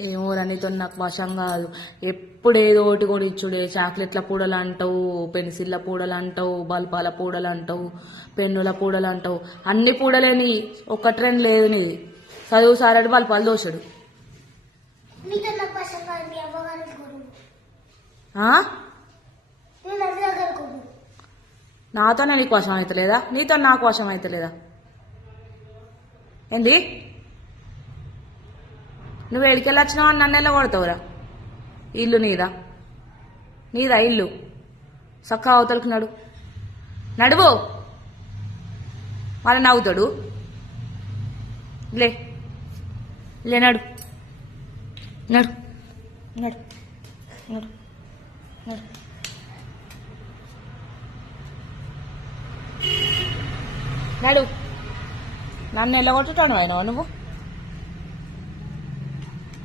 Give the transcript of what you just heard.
ఏమో నీతో నాకు వశం కాదు. ఎప్పుడు ఏదో ఒకటి కొనిచ్చుడే. చాక్లెట్ల పూడలు అంటావు, పెన్సిళ్ళ పూడలు అంటావు, బల్పాల పూడలు అంటావు, పెన్నుల పూడలు అంటావు. అన్ని పూడలేని ఒక్క ట్రెండ్ లేదు నీది. చదువు సారాడు బల్పాలు దోషుడు. నాతోనే నీకు వశం అవుతలేదా? నీతో నాకు వశం అవుతలేదా? ఏంది నువ్వు ఎడికెళ్ళి వచ్చినావు అని నన్ను ఎలా కొడతావురా? ఇల్లు నీదా? నీదా ఇల్లు? చక్కగా అవతలకు నడువు. మళ్ళీ నవ్వుతాడు. లే నడు నడు నడు నడు నడు. నడు. నన్ను ఎలా కొట్టుతాను ఆయన నువ్వు?